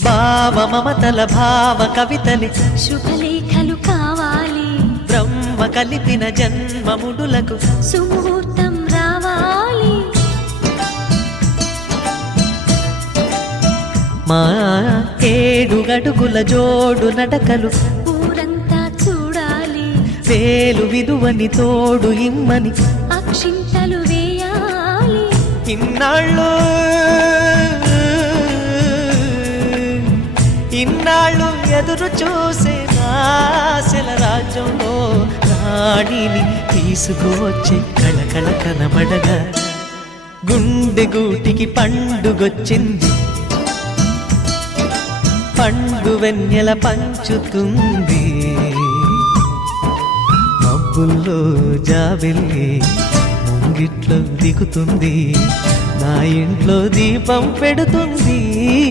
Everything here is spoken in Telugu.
భావ మమతల భావ కవితలి శుభలేఖలు కావాలి, బ్రహ్మ కలిపిన జన్మముడులకు సుముహూర్తం రావాలి. మా 7 అడుగుల జోడు నడకలు ఊరంతా చూడాలి, వేలు విలువని తోడు ఇమ్మని అక్షింతలు వేయాలి. ఇన్నాళ్ళు ఎదురు చూసే ఆశల రాజ్యంలో రాణిని తీసుకువచ్చే కళకళ కనబడగా గుండె గూటికి పండుగొచ్చింది, పండు వెన్నెల పంచుతుంది. మబ్బుల్లో జాబిల్లి ముంగిట్లో దిగుతుంది, నా ఇంట్లో దీపం పెడుతుంది.